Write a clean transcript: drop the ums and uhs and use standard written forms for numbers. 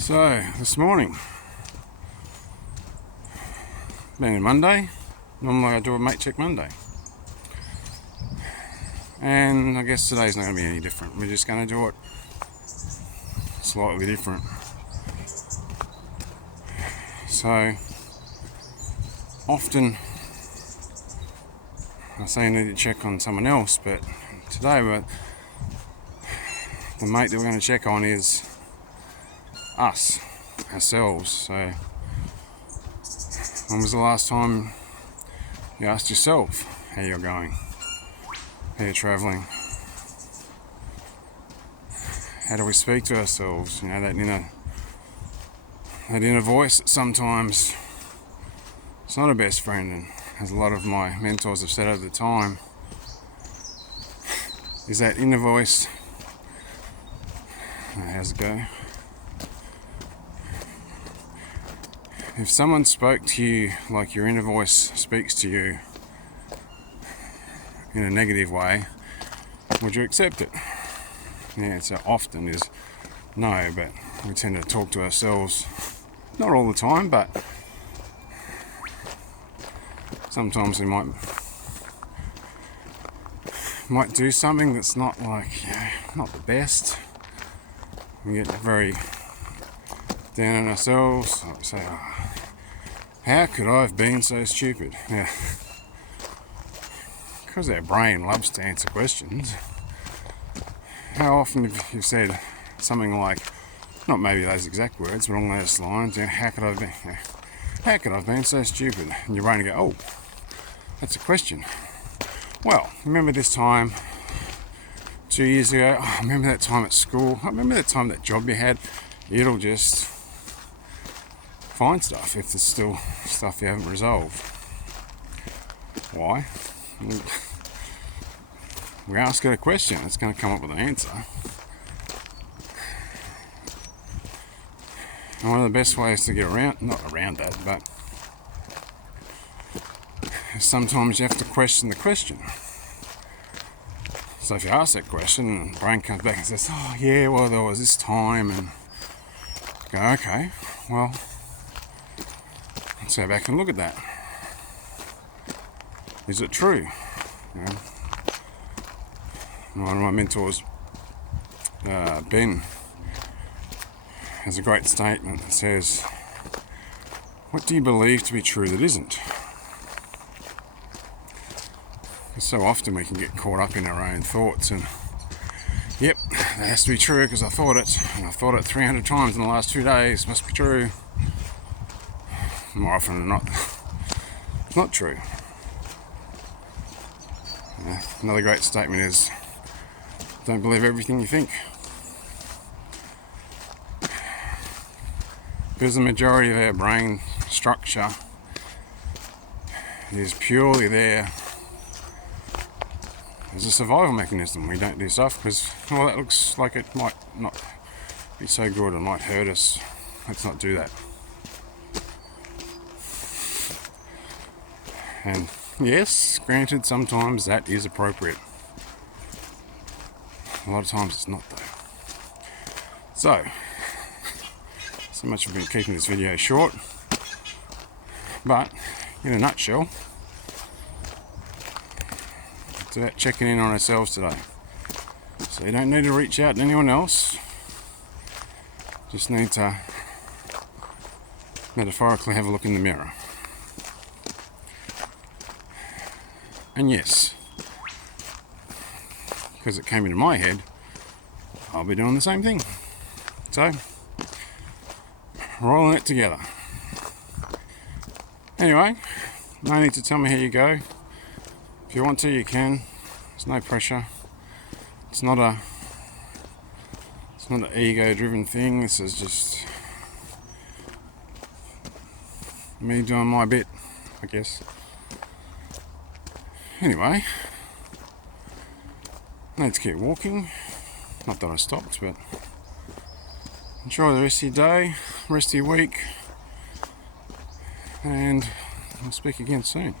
So, this morning, being Monday, normally I do a mate check Monday. And I guess today's not going to be any different. We're just going to do it slightly different. So, often I say I need to check on someone else, but today the mate that we're going to check on is ourselves. So, when was the last time you asked yourself how you're going, how you're travelling? How do we speak to ourselves? You know, that inner voice that sometimes it's not a best friend, and as a lot of my mentors have said over the time, is that inner voice. How's it go? If someone spoke to you like your inner voice speaks to you in a negative way, would you accept it? The answer often is no, but we tend to talk to ourselves, not all the time, but sometimes we might do something that's not not the best. We get very down on ourselves. I say, how could I have been so stupid? Yeah. Because our brain loves to answer questions. How often have you said something like, not maybe those exact words, but along those lines, how could I have been so stupid? And your brain will go, oh, that's a question. Well, remember this time 2 years ago? Oh, remember that time at school? I remember that time, that job you had? It'll just find stuff if there's still stuff you haven't resolved. Why? We ask it a question, it's going to come up with an answer. And one of the best ways to get not around that, but sometimes you have to question the question. So if you ask that question and the brain comes back and says, oh yeah, well there was this time, and go, okay, well, let's go back and look at that. Is it true? You know, one of my mentors, Ben, has a great statement that says, what do you believe to be true that isn't? Because so often we can get caught up in our own thoughts and, yep, that has to be true because I thought it, and I've thought it 300 times in the last 2 days, must be true. More often than not, it's not true. Another great statement is, don't believe everything you think. Because the majority of our brain structure is purely there as a survival mechanism. We don't do stuff because, well, that looks like it might not be so good, it might hurt us. Let's not do that. And yes, granted, sometimes that is appropriate. A lot of times it's not, though. So much I've been keeping this video short, but in a nutshell, it's about checking in on ourselves today. So you don't need to reach out to anyone else, just need to metaphorically have a look in the mirror. And yes, because it came into my head, I'll be doing the same thing. So, rolling it together. Anyway, no need to tell me how you go. If you want to, you can. There's no pressure. It's not an ego-driven thing. This is just me doing my bit, I guess. Anyway, I need to keep walking. Not that I stopped, but enjoy the rest of your day, rest of your week, and I'll speak again soon.